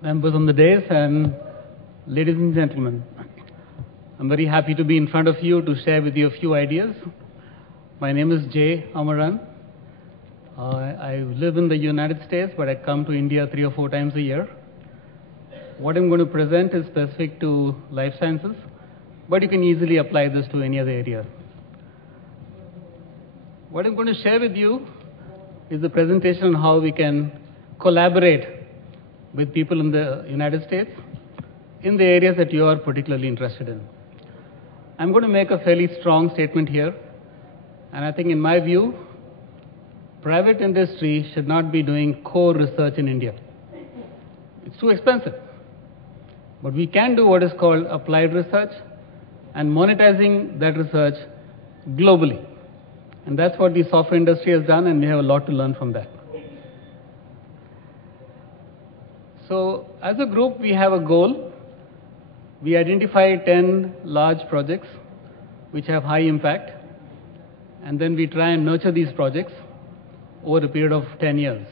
members on the dais, and ladies and gentlemen. I'm very happy to be in front of you to share with you a few ideas. My name is Jay Amaran. I live in the United States, but I come to India 3 or 4 times a year. What I'm going to present is specific to life sciences, but you can easily apply this to any other area. What I'm going to share with you is the presentation on how we can collaborate with people in the United States in the areas that you are particularly interested in. I'm going to make a fairly strong statement here, and I think in my view, private industry should not be doing core research in India. It's too expensive. But we can do what is called applied research and monetizing that research globally. And that's what the software industry has done, and we have a lot to learn from that. So as a group, we have a goal. We identify 10 large projects which have high impact, and then we try and nurture these projects over a period of 10 years.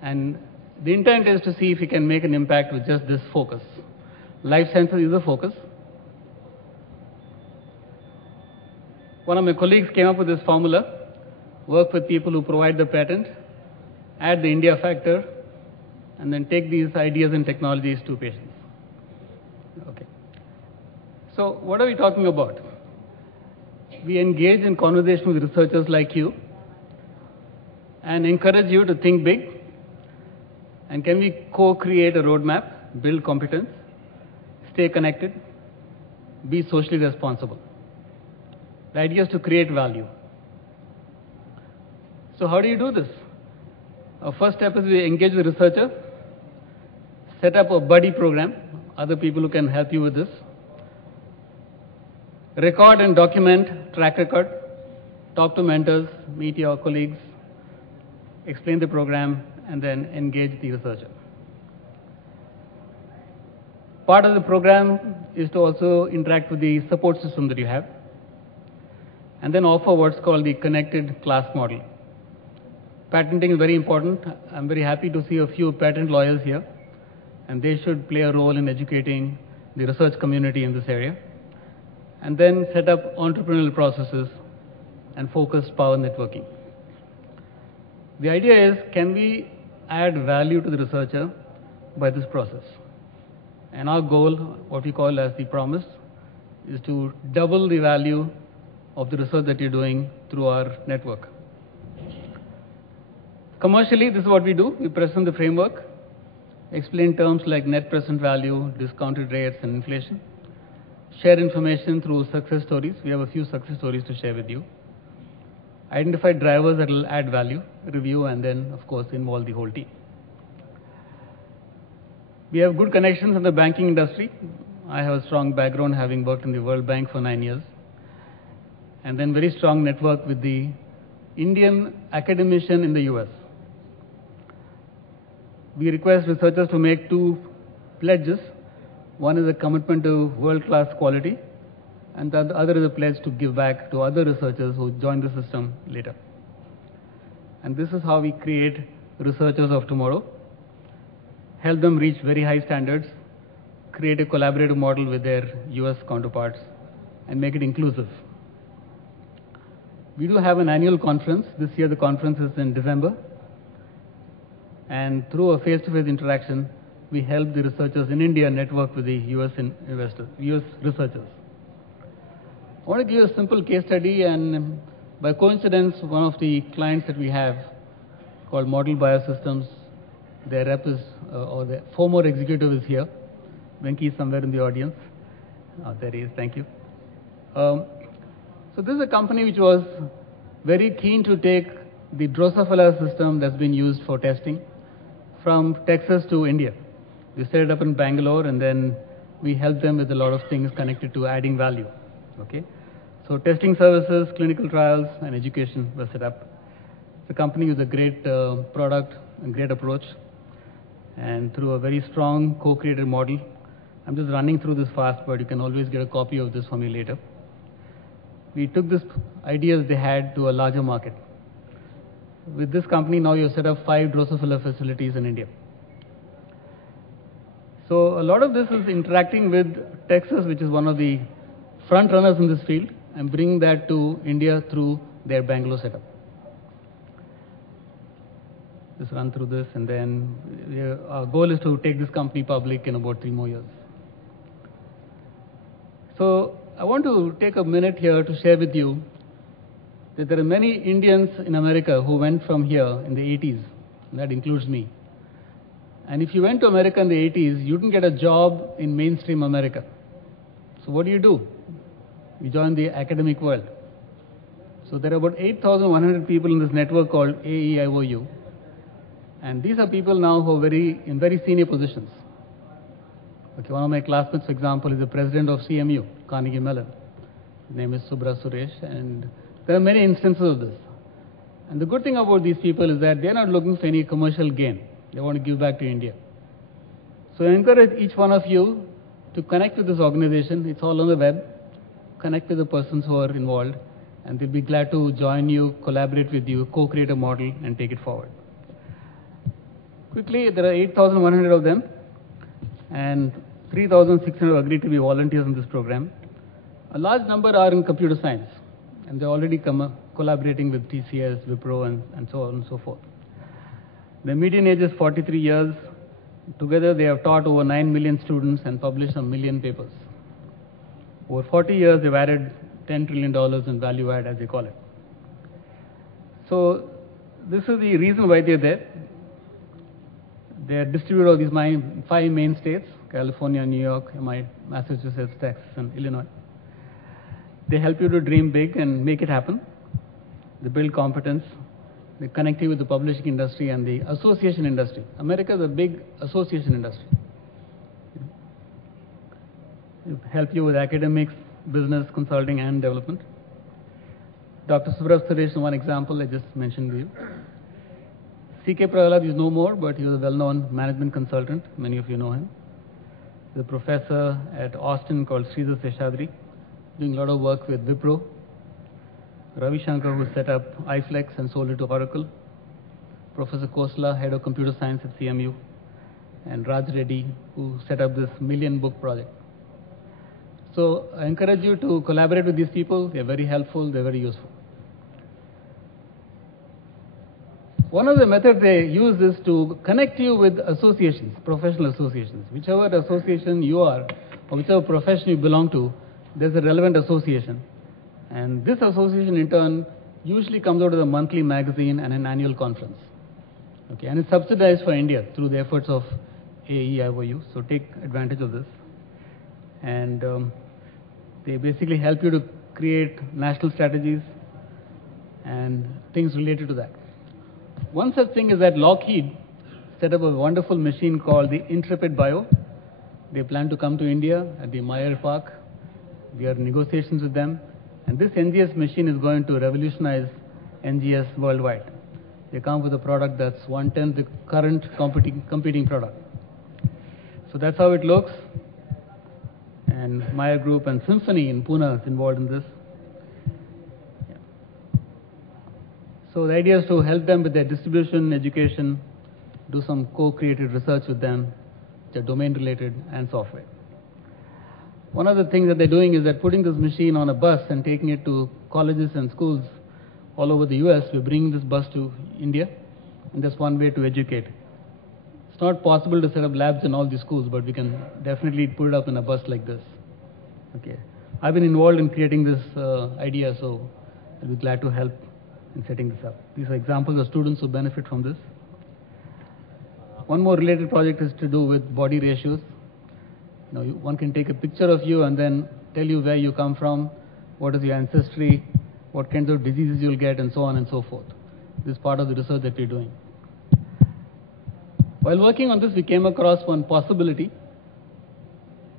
And the intent is to see if we can make an impact with just this focus. Life sciences is a focus. One of my colleagues came up with this formula: work with people who provide the patent, add the India factor, and then take these ideas and technologies to patients. Okay. So what are we talking about? We engage in conversation with researchers like you and encourage you to think big. And can we co-create a roadmap, build competence, stay connected, be socially responsible? The idea is to create value. So how do you do this? Our first step is we engage with researcher, set up a buddy program, other people who can help you with this. Record and document track record, talk to mentors, meet your colleagues, explain the program, and then engage the researcher. Part of the program is to also interact with the support system that you have, and then offer what's called the connected class model. Patenting is very important. I'm very happy to see a few patent lawyers here, and they should play a role in educating the research community in this area. And then set up entrepreneurial processes and focused power networking. The idea is, can we add value to the researcher by this process? And our goal, what we call as the promise, is to double the value of the research that you're doing through our network. Commercially, this is what we do. We present the framework, explain terms like net present value, discounted rates, and inflation. Share information through success stories. We have a few success stories to share with you. Identify drivers that will add value, review, and then, of course, involve the whole team. We have good connections in the banking industry. I have a strong background having worked in the World Bank for 9 years. And then very strong network with the Indian academician in the US. We request researchers to make 2 pledges. One is a commitment to world-class quality, and the other is a pledge to give back to other researchers who join the system later. And this is how we create researchers of tomorrow, help them reach very high standards, create a collaborative model with their US counterparts, and make it inclusive. We do have an annual conference. This year the conference is in December. And through a face-to-face interaction, we help the researchers in India network with the US investors, US researchers. I want to give you a simple case study, and by coincidence, one of the clients that we have called Model Biosystems, their rep is, or the former executive is here. Venki is somewhere in the audience. There he is, thank you. So this is a company which was very keen to take the Drosophila system that's been used for testing from Texas to India. We set it up in Bangalore, and then we helped them with a lot of things connected to adding value. Okay? So testing services, clinical trials, and education were set up. It's a company with a great product and great approach, and through a very strong co-created model. I'm just running through this fast, but you can always get a copy of this for me later. We took this ideas they had to a larger market. With this company now, you've set up 5 Drosophila facilities in India. So a lot of this is interacting with Texas, which is one of the front runners in this field, and bringing that to India through their Bangalore setup. Just run through this, and then our goal is to take this company public in about 3 more years. So I want to take a minute here to share with you that there are many Indians in America who went from here in the 80s, and that includes me. And if you went to America in the 80s, you didn't get a job in mainstream America. So what do? You join the academic world. So there are about 8,100 people in this network called AEIOU. And these are people now who are in very senior positions. Okay, one of my classmates, for example, is the president of CMU, Carnegie Mellon. His name is Subra Suresh, and there are many instances of this. And the good thing about these people is that they're not looking for any commercial gain. They want to give back to India. So I encourage each one of you to connect with this organization. It's all on the web. Connect with the persons who are involved, and they'll be glad to join you, collaborate with you, co-create a model, and take it forward. Quickly, there are 8,100 of them, and 3,600 agreed to be volunteers in this program. A large number are in computer science, and they're already collaborating with TCS, Wipro, and so on and so forth. The median age is 43 years. Together, they have taught over 9 million students and published a million papers. Over 40 years, they've added $10 trillion in value add, as they call it. So this is the reason why they're there. They're distributed over these 5 main states: California, New York, Massachusetts, Texas, and Illinois. They help you to dream big and make it happen. They build competence. They connect you with the publishing industry and the association industry. America is a big association industry. They help you with academics, business, consulting, and development. Dr. Subra Suresh is one example I just mentioned to you. C.K. Prahalad is no more, but he was a well-known management consultant. Many of you know him. He's a professor at Austin called Sridhar Seshadri, doing a lot of work with Wipro. Ravi Shankar, who set up iFlex and sold it to Oracle. Professor Khosla, head of computer science at CMU. And Raj Reddy, who set up this million book project. So I encourage you to collaborate with these people. They're very helpful, they're very useful. One of the methods they use is to connect you with associations, professional associations. Whichever association you are, or whichever profession you belong to, there's a relevant association. And this association, in turn, usually comes out of a monthly magazine and an annual conference. Okay, and it's subsidized for India through the efforts of AEIOU, so take advantage of this. And they basically help you to create national strategies and things related to that. One such thing is that Lockheed set up a wonderful machine called the Intrepid Bio. They plan to come to India at the Meyer Park. We are in negotiations with them. And this NGS machine is going to revolutionize NGS worldwide. They come with a product that's 1/10 the current competing product. So that's how it looks. And Meyer Group and Symphony in Pune is involved in this. Yeah. So the idea is to help them with their distribution, education, do some co-created research with them, they're domain related, and software. One of the things that they're doing is that putting this machine on a bus and taking it to colleges and schools all over the US. We're bringing this bus to India, and that's one way to educate. It's not possible to set up labs in all these schools, but we can definitely put it up in a bus like this. Okay, I've been involved in creating this idea, so I'll be glad to help in setting this up. These are examples of students who benefit from this. One more related project is to do with body ratios. One can take a picture of you and then tell you where you come from, what is your ancestry, what kinds of diseases you'll get, and so on and so forth. This is part of the research that we're doing. While working on this, we came across one possibility.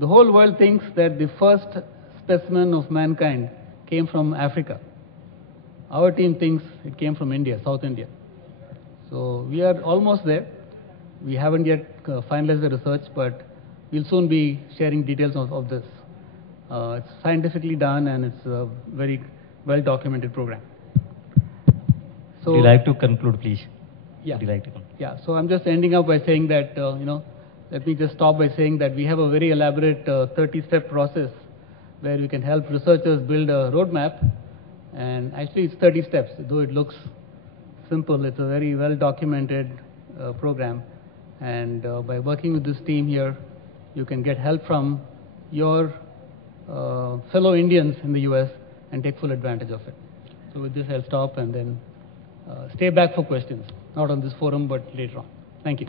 The whole world thinks that the first specimen of mankind came from Africa. Our team thinks it came from India, South India. So we are almost there. We haven't yet finalized the research, but we'll soon be sharing details of this. It's scientifically done, and it's a very well-documented program. So, would you like to conclude, please? Yeah. Would you like to conclude? Yeah. So I'm just ending up by saying that let me just stop by saying that we have a very elaborate 30-step process where we can help researchers build a roadmap. And actually, it's 30 steps. Though it looks simple, it's a very well-documented program. And by working with this team here, you can get help from your fellow Indians in the US and take full advantage of it. So with this, I'll stop and then stay back for questions. Not on this forum, but later on. Thank you.